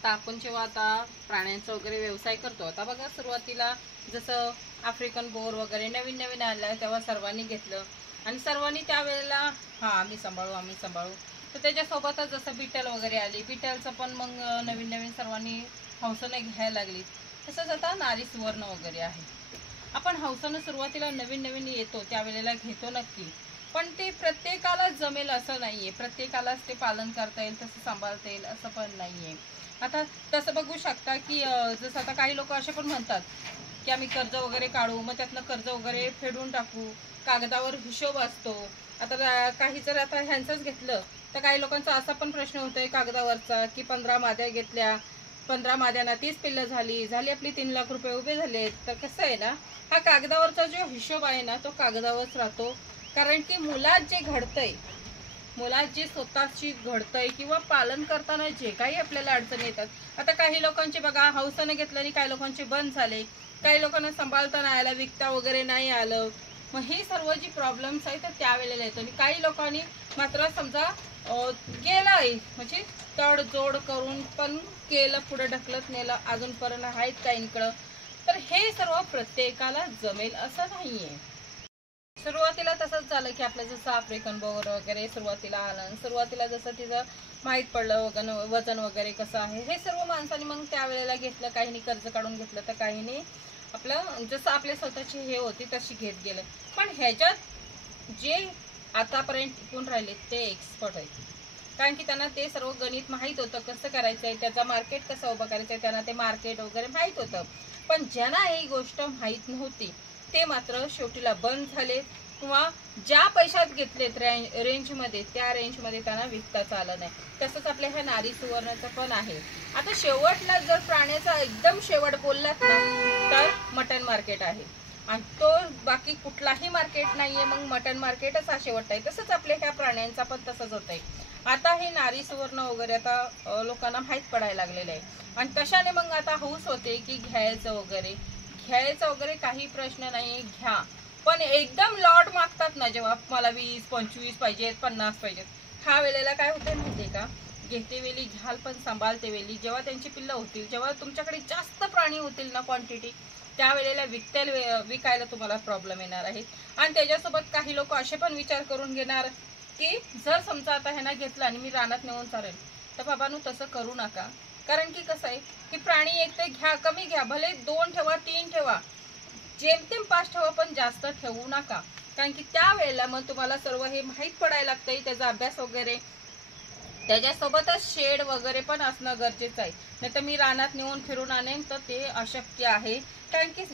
आता आपण जेव्हा आता प्राण्यांचा वगैरे व्यवसाय करतो, आता बघा सुरुवातीला जसं आफ्रिकन बोर वगैरे नवीन नवीन आलं तेव्हा सर्वांनी घेतलं आणि सर्वांनी त्यावेळेला आम्ही सांभाळू तर त्याच्यासोबतच जसं बिटल वगैरे आली, बिटलचं पण मग नवीन नवीन सर्वांनी हौसेने घ्यायला लागली. तसंच आता नारी सुवर्ण वगैरे आहे. आपण हौसेनं सुरुवातीला नवीन नवीन येतो त्यावेळेला घेतो नक्की, पण ते प्रत्येकाला जमेल असं नाहीये, प्रत्येकालाच ते पालन करता येईल तसं सांभाळता येईल असं पण नाहीये. आता तसं बघू शकता की जसं आता काही लोक असे पण म्हणतात की आम्ही कर्ज वगैरे काढू, मग त्यातनं कर्ज वगैरे फेडून टाकू, कागदावर हिशोब असतो. आता काही जर आता ह्यांचंच घेतलं तर काही लोकांचा असा पण प्रश्न होतोय कागदावरचा की 15 माद्या घेतल्या, 15 माद्यांना 30 पिल्लं झाली आपली 3 लाख रुपये उभे झाले. तर कसं आहे ना, हा कागदावरचा जो हिशोब आहे ना तो कागदावरच राहतो. कारण की मुलात जे घडतंय, मुलात जे स्वतःची घडतंय किंवा पालन करताना जे काही आपल्याला अडचणी येतात, आता काही लोकांचे बघा हौसेने घेतलं आणि काही लोकांचे बंद झाले, काही लोकांना सांभाळता नाही आलं, विकता वगैरे नाही आलं. मग ही सर्व जी प्रॉब्लेम्स आहेत तर त्यावेळेला येतो. आणि काही लोकांनी मात्र समजा गेलाय म्हणजे तडजोड करून पण केलं, पुढे ढकलत नेलं, अजूनपर्यंत आहेत काहींकडं. तर हे सर्व प्रत्येकाला जमेल असं नाहीये. सुरुवातीला तसंच झालं की आपलं जसं आफ्रिकन बोर वगैरे सुरुवातीला आलं, सुरुवातीला जसं तिचं माहीत पडलं वजन वगैरे कसं आहे, हे सर्व माणसांनी मग त्यावेळेला घेतलं. काहींनी कर्ज काढून घेतलं तर काहींनी आपलं जसं आपले स्वतःची हे होती तशी घेत गेलं. पण ह्याच्यात जे आतापर्यंत टिकून राहिले ते एक्सपर्ट आहेत, कारण की त्यांना ते सर्व गणित माहीत होतं कसं करायचं आहे, त्याचा मार्केट कसं उभं करायचं आहे, त्यांना ते मार्केट वगैरे माहीत होतं. पण ज्यांना ही गोष्ट माहीत नव्हती ते मात्र शेवटीला बंद झाले किंवा ज्या पैशात घेतलेत रेंजमध्ये त्या रेंजमध्ये त्यांना विकताच आलं नाही. तसंच आपल्या ह्या नारी सुवर्णाचं पण आहे. आता शेवटला जर प्राण्याचा एकदम शेवट बोललात ना तर मटन मार्केट आहे आणि तो बाकी कुठलाही मार्केट नाहीये, मग मटन मार्केटच हा शेवट आहे. तसंच आपल्या ह्या प्राण्यांचा पण तसंच होत आहे. आता हे नारी सुवर्ण वगैरे आता लोकांना माहीत पडायला लागलेलं आहे आणि तशाने मग आता हौस होते की घ्यायचं वगैरे काही प्रश्न नाही, घ्या. पण एकदम लॉट मागतात ना, जेव्हा मला 20, 25 पाहिजेत, 50 पाहिजेत, ह्या वेळेला काय होते माहितीये का, घेते वेळी घ्याल पण सांभाळते वेळी जेव्हा त्यांची पिल्लं होतील, जेव्हा तुमच्याकडे जास्त प्राणी होतील ना क्वांटिटी, त्यावेळेला विकायला तुम्हाला प्रॉब्लेम येणार आहे. आणि त्याच्यासोबत काही लोक असे पण विचार करून घेणार की जर समजा आता ह्यांना घेतलं आणि मी रानात नेऊन चालेल तर बाबांनो तसं करू नका. कारण की कसं आहे की प्राणी एक ते घ्या, कमी घ्या, भले 2 ठेवा 3 ठेवा, जेमतेम 5 ठेवा, पण जास्त ठेवू नका. कारण की त्यावेळेला मग तुम्हाला सर्व हे माहीत पडायला लागतंय, त्याचा अभ्यास वगैरे, त्याच्यासोबतच शेड वगैरे पण असणं गरजेचं आहे. नाही तर मी रानात नेऊन फिरून आणेन तर ते अशक्य आहे. कारण की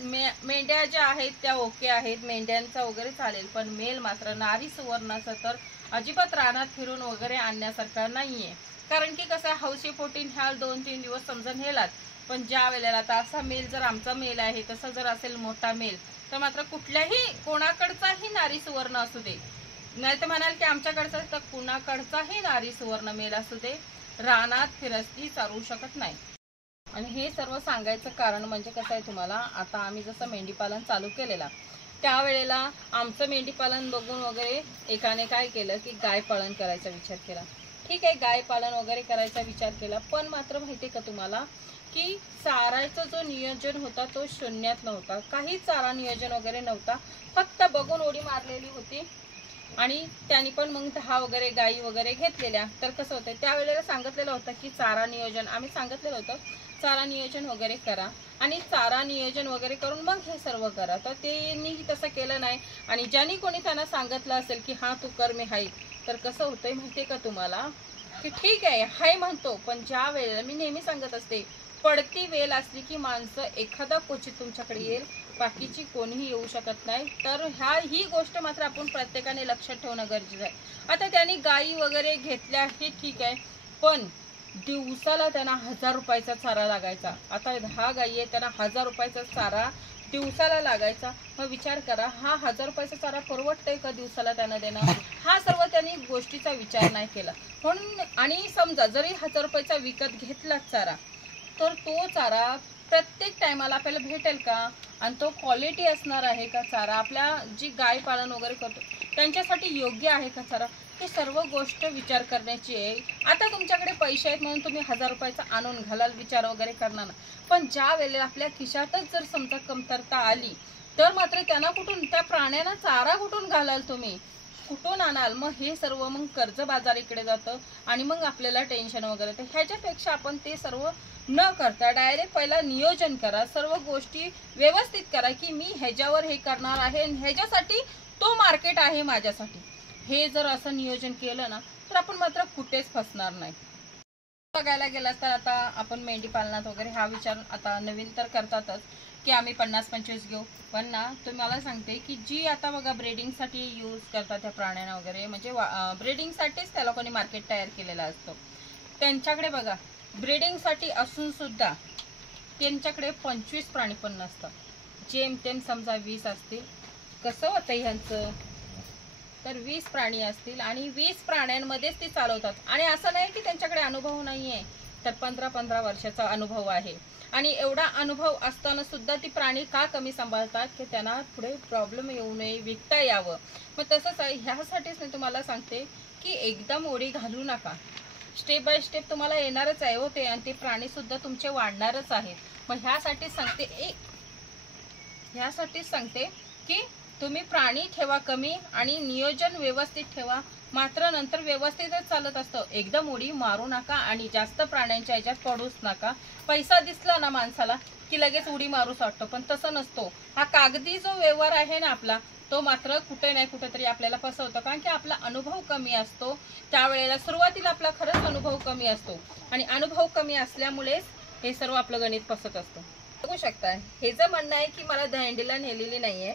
मेंढ्या ज्या आहेत त्या ओके आहेत, मेंढ्यांचा वगैरे चालेल, पण मेल मात्र नारी सुवर्णाचं तर अजिबात रानात फिरून वगैरे आणण्यासारखं नाहीये. कारण की कसं हौशी पोटी ह्या 2-3 दिवस समजा नेलात, पण ज्या वेळेला आता असा मेल जर आमचा मेल आहे तसा जर असेल मोठा मेल तर मात्र कुठल्याही कोणाकडचाही नारी सुवर्ण असू दे, नाही तर म्हणाल की आमच्याकडचा, तर कुणाकडचाही नारी सुवर्ण मेल असू दे, रानात फिरस्ती चालू शकत नाही. आणि हे सर्व सांगायचं कारण म्हणजे कसं आहे तुम्हाला, आता आम्ही जसं मेंढीपालन चालू केलेला त्यावेळेला आमचं मेंढीपालन बघून वगैरे एकाने काय केलं की गाय पालन करायचा विचार केला. ठीक आहे, गाय पालन वगैरे करायचा विचार केला, पण मात्र माहितीये का तुम्हाला की चारायचा जो नियोजन होता तो शून्यात नव्हता. काही चारा नियोजन वगैरे नव्हता, फक्त बघून उडी मारलेली होती. आणि त्यांनी पण मग 10 वगैरे गायी वगैरे घेतलेल्या. तर कसं होतं त्यावेळेला सांगितलेलं होतं की चारा नियोजन, आम्ही सांगितलेलं होतं चारा नियोजन वगैरे करा आणि चारा नियोजन वगैरे करून मग हे सर्व करा. तर त्यांनी तसं केलं नाही. आणि ज्यांनी कोणी त्यांना सांगितलं असेल की हा तू कर मी हाय, तर कसं होतंय माहितीये का तुम्हाला की ठीक आहे हाय म्हणतो, पण ज्या वेळेला मी नेहमी सांगत असते पडती वेल असली की माणसं एखादा क्वचित तुमच्याकडे येईल, बाकीची कोणीही येऊ शकत नाही. तर ही गोष्ट मात्र आपण प्रत्येकाने लक्षात ठेवणं गरजेचं आहे. आता त्यांनी गायी वगैरे घेतल्या हे ठीक आहे, पण दिवसाला त्यांना 1000 रुपयाचा चारा लागायचा. आता 10 गायी आहे, त्यांना 1000 रुपयाचा चारा दिवसाला लागायचा. मग विचार करा, हा 1000 रुपयाचा चारा परवडतंय का दिवसाला त्यांना देणं? हा सर्व त्यांनी गोष्टीचा विचार नाही केला. म्हणून आणि समजा जरी 1000 रुपयाचा विकत घेतला चारा, तर तो चारा प्रत्येक टायमाला आपल्याला भेटेल का? आणि तो क्वालिटी असणार आहे का चारा? आपल्या जी गाय पालन वगैरे करतो त्यांच्यासाठी योग्य आहे का चारा? ही सर्व गोष्ट विचार करण्याची आहे। आता तुमच्याकडे पैसे आहेत म्हणून तुम्ही 1000 रुपयाचा आणून घालाल विचार वगैरे करणार ना, पण ज्या वेळेला आपल्या खिशातच जर समजा कमतरता आली तर मात्र त्यांना कुठून, त्या प्राण्यांना चारा कुठून घालाल तुम्ही, कुठून आणाल? मग हे सर्व मग कर्जबाजारीकडे जातं आणि मग आपल्याला टेन्शन वगैरे। तर ह्याच्यापेक्षा आपण ते सर्व न करता डायरेक्ट पहिला नियोजन करा, सर्व गोष्टी व्यवस्थित करा की मी ह्याच्यावर हे करणार आहे आणि ह्याच्यासाठी तो मार्केट आहे माझ्यासाठी। हे जर असं नियोजन केलं ना तर आपण मात्र कुठेच फसणार नाही। बघायला गेला तर आता आपण मेंढी पालनात वगैरे हा विचार आता नवीन तर करतातच की आम्ही 50-25 घेऊ, पण ना तुम्हाला सांगते की जी आता बघा ब्रीडिंगसाठी यूज करतात त्या प्राण्यांना वगैरे, म्हणजे ब्रीडिंगसाठीच त्या लोकांनी मार्केट तयार केलेला असतो, त्यांच्याकडे बघा ब्रीडिंगसाठी असून सुद्धा त्यांच्याकडे 25 प्राणी पण नसतात, जेमतेम समजा 20 असतील। कसं होतं ह्यांचं, तर 20 प्राणी असतील आणि 20 प्राण्यांमध्येच ते चालवतात। आणि असं नाही की त्यांच्याकडे अनुभव नाही आहे, तर 15-15 वर्षाचा अनुभव आहे आणि एवढा अनुभव असताना सुद्धा ती प्राणी का कमी सांभाळतात की त्यांना पुढे प्रॉब्लेम येऊ नये, विकता यावं। मग तसंच आहे, ह्यासाठीच मी तुम्हाला सांगते की एकदम ओढी घालू नका, स्टेप बाय स्टेप तुम्हाला येणारच आहे हो ते, आणि ते प्राणी सुद्धा तुमचे वाढणारच आहेत। मग ह्यासाठीच सांगते की तुम्ही प्राणी ठेवा कमी आणि नियोजन व्यवस्थित ठेवा, मात्र नंतर व्यवस्थितच चालत असतं। एकदम उडी मारू नका आणि जास्त प्राण्यांच्या ह्याच्यात पडूच नका। पैसा दिसला ना माणसाला की लगेच उडी मारूच वाटतो, पण तसं नसतो। हा कागदी जो व्यवहार आहे ना आपला, तो मात्र कुठे नाही कुठेतरी आपल्याला फसवतो, कारण की आपला अनुभव कमी असतो त्यावेळेला। सुरुवातीला आपला खरंच अनुभव कमी असतो आणि अनुभव कमी असल्यामुळेच हे सर्व आपलं गणित फसत असतं। बघू शकता, हे जर म्हणणं आहे की मला दहीहंडीला नेलेली नाहीये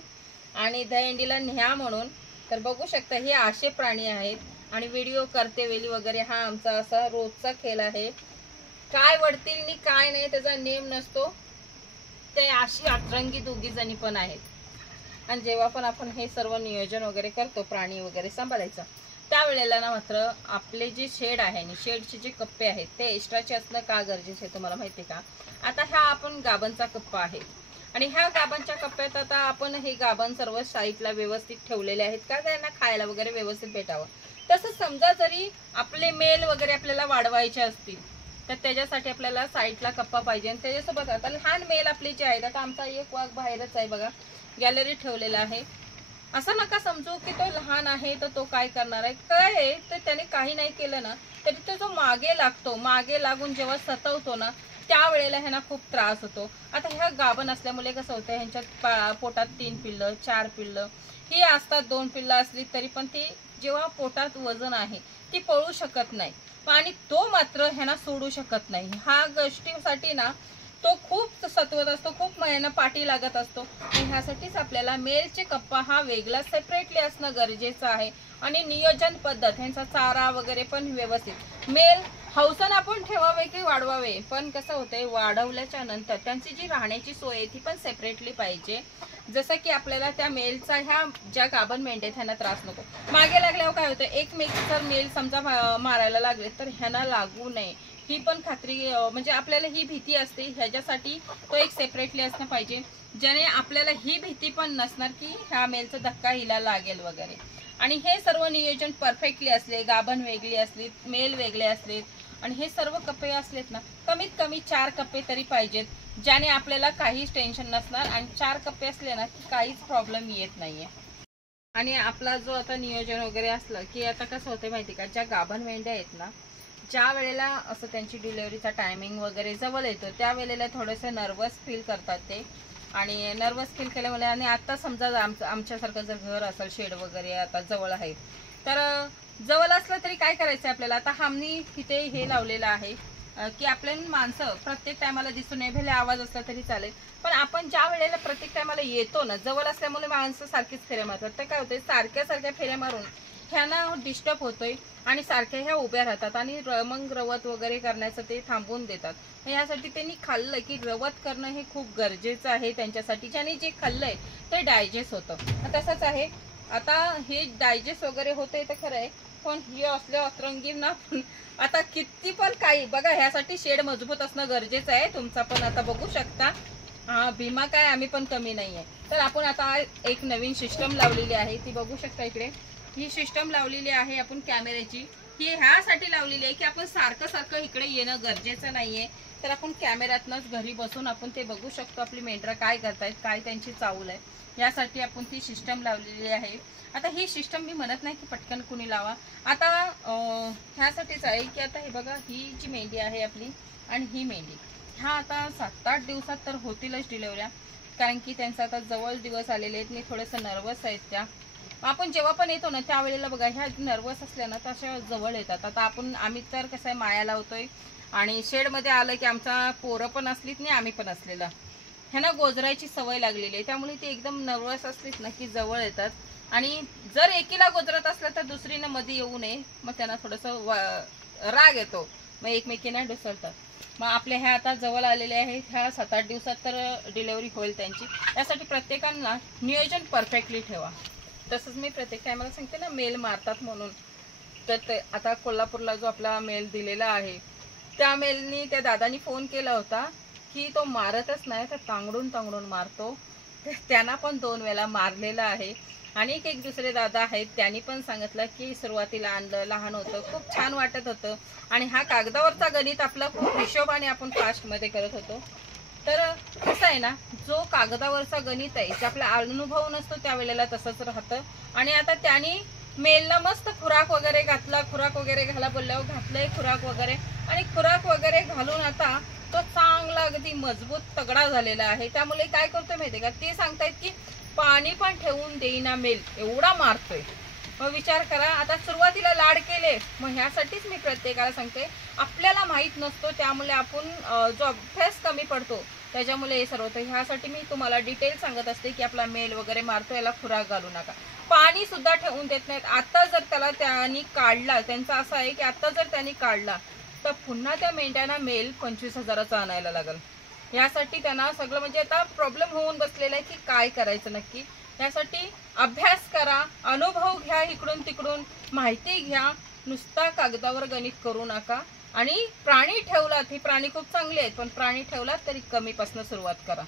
आणि दहीहंडीला न्या म्हणून, तर बघू शकता हे असे प्राणी आहेत आणि व्हिडिओ करते वेळी वगैरे हा आमचा असा रोजचा खेळ आहे। काय वडतील नि काय नाही त्याचा नेम नसतो, ते अशी अतरंगी दोघी जणी पण आहेत। आणि जेव्हा पण आपण हे सर्व नियोजन वगैरे करतो प्राणी वगैरे सांभाळायचं, त्यावेळेला ना मात्र आपले जे शेड आहे आणि शेडचे जे कप्पे आहेत ते एक्स्ट्राचे असणं का गरजेचं आहे तुम्हाला माहिती का? आता हा आपण गाबांचा कप्पा आहे आणि ह्या गाबांच्या कप्प्यात आता आपण हे गाबान सर्व साईडला व्यवस्थित ठेवलेले आहेत का त्यांना खायला वगैरे व्यवस्थित भेटावं। तसं समजा जरी आपले मेल वगैरे आपल्याला वाढवायचे असतील तर त्याच्यासाठी आपल्याला साईडला कप्पा पाहिजे, आणि त्याच्यासोबत आता लहान मेल आपले जे आहेत, आता आमचा एक वाघ बाहेरच आहे बघा, गॅलरी ठेवलेला आहे। असं नका समजू की तो लहान आहे तर तो काय करणार आहे, काय आहे तर त्याने काही नाही केलं ना तरी तो जो मागे लागतो, मागे लागून जेव्हा सतवतो ना त्यावेळेला ह्यांना खूप त्रास होतो। आता ह्या गाभण असल्यामुळे कसं होतं, ह्यांच्या पोटात 3 पिल्लं 4 पिल्लं ही असतात, 2 पिल्लं असली तरी पण ती जेव्हा पोटात वजन आहे ती पळू शकत नाही आणि तो मात्र ह्यांना सोडू शकत नाही। हा गोष्टीसाठी ना तो खूप सतवत असतो, खूप महिन्यांना पाठी लागत असतो। ह्यासाठीच आपल्याला मेलचे कप्पा हा वेगळा सेपरेटली असणं गरजेचं आहे आणि नियोजन पद्धत ह्यांचा चारा वगैरे पण व्यवस्थित। मेल हौसन आपण ठेवावे की वाढवावे, पण कसं होतंय वाढवल्याच्या नंतर त्यांची जी राहण्याची सोय आहे ती पण सेपरेटली पाहिजे। जसं की आपल्याला त्या मेलचा ह्या ज्या गाभण मेंढ्या त्यांना त्रास नको, मागे लागल्यावर काय होतं एक मेल जर मेल समजा मारायला लागले तर ह्यांना लागू नये ही पण खात्री, म्हणजे आपल्याला ही भीती असते, ह्याच्यासाठी तो एक सेपरेटली असणं पाहिजे, ज्याने आपल्याला ही भीती पण नसणार की ह्या मेलचा धक्का हिला लागेल वगैरे। आणि हे सर्व नियोजन परफेक्टली असले, गाभण वेगळी असली, मेल वेगळे असलेत आणि हे सर्व कप्पे असलेत ना, कमीत कमी 4 कप्पे तरी पाहिजेत, ज्याने आपल्याला काहीच टेन्शन नसणार आणि 4 कप्पे असले ना की काहीच प्रॉब्लेम येत नाहीये। आणि आपला जो आता नियोजन वगैरे असलं की आता कसं होतं माहिती का, ज्या गाभण मेंढ्या आहेत ना, ज्या वेळेला असं त्यांची डिलिव्हरीचा टायमिंग वगैरे जवळ येतो त्यावेळेला थोडंसं नर्वस फील करतात ते, आणि नर्वस फील केल्यामुळे, आणि आता समजा आमच्यासारखं जर घर असेल शेड वगैरे आता जवळ आहे तर जवळ असलं तरी काय करायचं आपल्याला, आता आम्ही तिथे हे लावलेलं आहे की आपल्या माणसं प्रत्येक टायमाला दिसून नये, भले आवाज असला तरी चालेल, पण आपण ज्या वेळेला प्रत्येक टायमाला येतो ना, जवळ असल्यामुळे माणसं सारखीच फेऱ्या मारतात, तर काय होते सारख्या फेऱ्या मारून ह्यांना डिस्टर्ब होतोय आणि सारख्या ह्या उभ्या राहतात आणि मग रवत वगैरे करण्याचं ते थांबवून देतात। यासाठी त्यांनी खाल्लं की रवत करणं हे खूप गरजेचं आहे त्यांच्यासाठी, ज्याने जे खाल्लंय ते डायजेस्ट होतं। तसंच आहे आता हे डायजेस्ट वगैरे होतंय तर खरं आहे, पण हे असल्या अतरंगींना आता किती पण काही बघा, ह्यासाठी शेड मजबूत असणं गरजेचं आहे तुमचा पण। आता बघू शकता हा भीमा काय आम्ही पण कमी नाहीये, तर आपण आता एक नवीन सिस्टम लावलेली आहे ती बघू शकता इकडे। ही सिस्टम लावलेली आहे आपण कॅमेऱ्याची, ही ह्यासाठी लावलेली आहे की आपण सारखं सारखं इकडे येणं गरजेचं नाहीये, तर आपण कॅमेऱ्यातनंच घरी बसून आपण ते बघू शकतो आपली मेंढरं काय करतायत, काय त्यांची चावल आहे, यासाठी आपण ती सिस्टम लावलेली आहे। आता ही सिस्टम मी म्हणत नाही की पटकन कुणी लावा, आता ह्यासाठीच आहे की आता हे बघा, ही जी मेंढी आहे आपली आणि ही मेंढी ह्या आता 7-8 दिवसात तर होतीलच डिलेवऱ्या, कारण की त्यांचा आता जवळ दिवस आलेले आहेत। मी थोडंसं नर्वस आहेत त्या, आपण जेव्हा पण येतो ना त्यावेळेला बघा ह्या नर्वस असल्या ना तशा जवळ येतात। आता आम्ही तर कसं आहे माया लावतोय आणि शेडमध्ये आलं की आमचा पोरं पण असलीत नाही आम्ही पण असलेलं, ह्यांना गोजरायची सवय लागलेली आहे, त्यामुळे ती एकदम नर्वस असलीत ना की जवळ येतात। आणि जर एकीला गोजरत असलं तर दुसरीनं मध्ये येऊ नये, मग त्यांना थोडंसं राग येतो, मग एकमेकींना ढुसळतात। मग आपल्या ह्या आता जवळ आलेल्या आहेत, ह्या 7-8 दिवसात तर डिलेवरी होईल त्यांची, यासाठी प्रत्येकांना नियोजन परफेक्टली ठेवा। तसंच मी प्रत्येक टायमाला सांगते ना मेल मारतात म्हणून, तर आता कोल्हापूरला जो आपला मेल दिलेला आहे त्या मेलनी त्या दादानी फोन केला होता की तो मारतच नाही तर तांगडून मारतो, त्यांना पण 2 वेळा मारलेला आहे। आणि एक दुसरे दादा आहेत त्यांनी पण सांगितलं की सुरुवातीला आणलं लहान होतं, खूप छान वाटत होतं, आणि हा कागदावरचा गणित आपला खूप हिशोबाने आपण फास्टमध्ये करत होतो। तर कसं आहे ना, जो कागदावरचा गणित आहे ते आपला अनुभव नसतो त्यावेळेला तसंच राहतं। आणि आता त्यांनी मेलला मस्त खुराक वगैरे घातला, खुराक वगैरे घाला बोलल्यावर घातलंय खुराक वगैरे, आणि खुराक वगैरे घालून आता तो चांगला अगदी मजबूत तगडा झालेला आहे। त्यामुळे काय करतोय माहितीये का, ते सांगतायत की पाणी पण ठेवून देईना मेल, एवढा मारतोय। मग विचार करा, आता सुरुवातीला लाड केले, मग ह्यासाठीच मी प्रत्येकाला सांगते आपल्याला माहित नसतो त्यामुळे आपण जो अभ्यास कमी पडतो त्याच्यामुळे हे सर्व होतं। ह्यासाठी मी तुम्हाला डिटेल सांगत असते की आपला मेल वगैरे मारतो याला खुराक घालू नका, पाणी सुद्धा ठेवून देत नाहीत। आता जर त्याला त्यांनी काढला, त्यांचा असं आहे की आता जर त्यांनी काढला तर पुन्हा त्या मेंढ्यांना मेल 25,000चा आणायला लागेल। यासाठी त्यांना सगळं म्हणजे आता प्रॉब्लेम होऊन बसलेला आहे की काय करायचं नक्की। यासाठी अभ्यास करा, अनुभव घ्या, इकडून तिकडून माहिती घ्या, नुसता कागदावर गणित करू नका। आणि प्राणी ठेवलात, ही प्राणी खूप चांगली आहेत, पण प्राणी ठेवलात तरी कमीपासून सुरुवात करा।